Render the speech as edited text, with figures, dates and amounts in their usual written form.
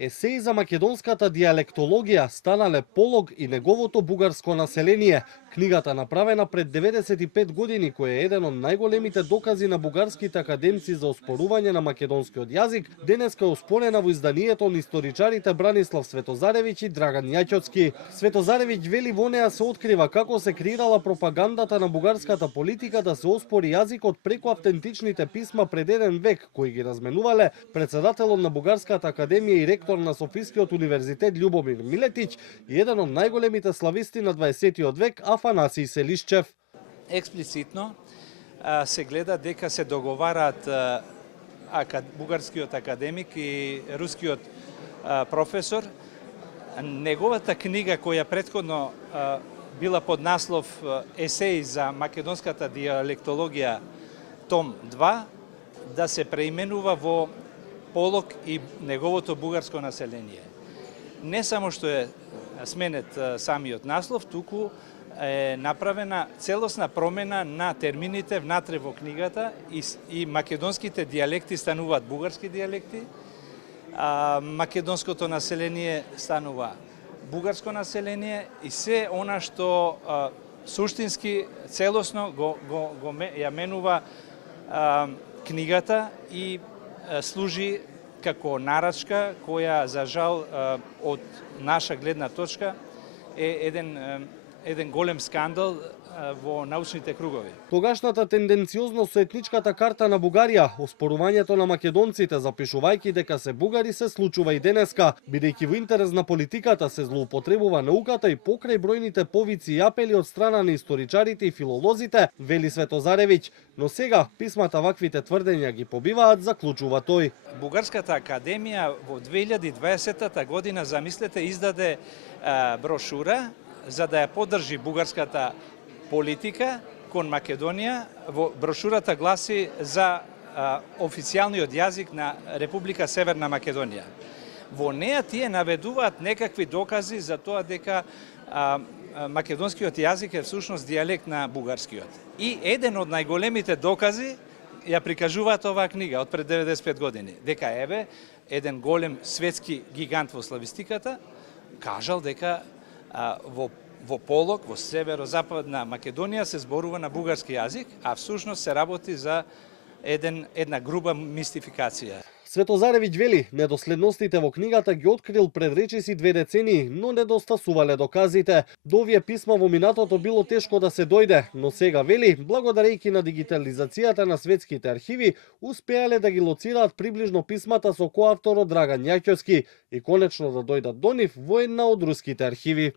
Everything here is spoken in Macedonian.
Есеи за македонската диалектологија станале полог и неговото бугарско население. Книгата направена пред 95 години, кој е еден од најголемите докази на бугарските академци за оспорување на македонскиот јазик, денеска е оспорена во изданието на историчарите Бранислав Светозаревиќ и Драган Јаќовски. Светозаревиќ вели во неа се открива како се креирала пропагандата на бугарската политика да се оспори јазикот преку автентичните писма пред еден век, кои ги разменувале председателот на Бугарската академија и ректор на Софискиот универзитет Љубомир Милетиќ и еден од најголемите слависти на 20 век Афанасиј Селишчев. Експлицитно се гледа дека се договараат бугарскиот академик и рускиот професор. Неговата книга, која претходно била под наслов Есеи за македонската диалектологија том 2, да се преименува во полог и неговото бугарско население. Не само што е сменет самиот наслов, туку е направена целосна промена на термините внатре во книгата и македонските диалекти стануваат бугарски диалекти, македонското население станува бугарско население и се она што суштински целосно ја менува книгата и служи како нарачка која за жал од наша гледна точка е еден голем скандал во научните кругови. Тогашната тенденциозност со етничката карта на Бугарија, оспорувањето на македонците запишувајќи дека се бугари се случува и денеска, бидејќи во интерес на политиката се злоупотребува науката и покрај бројните повици и апели од страна на историчарите и филолозите, вели Светозаревиќ, но сега писмата ваквите тврдења ги побиваат, заклучува тој. Бугарската академија во 2020 година, замислете, издаде брошура за да ја поддржи бугарската политика кон Македонија. Во брошурата гласи за официјалниот јазик на Република Северна Македонија. Во неа тие наведуваат некакви докази за тоа дека македонскиот јазик е всушност дијалект на бугарскиот. И еден од најголемите докази ја прикажуваат оваа книга од пред 95 години, дека еве еден голем светски гигант во славистиката кажал дека во Полог, во северозападна Македонија се зборува на бугарски јазик, а всушност се работи за една груба мистификација. Светозаревиќ вели, недоследностите во книгата ги открил пред речиси 2 децении, но недостасувале доказите. До овие писма во минатото било тешко да се дојде, но сега вели, благодарејќи на дигитализацијата на светските архиви, успеале да ги лоцираат приближно писмата со коавторот Драган Јаќовски и конечно да дојдат до нив во една од руските архиви.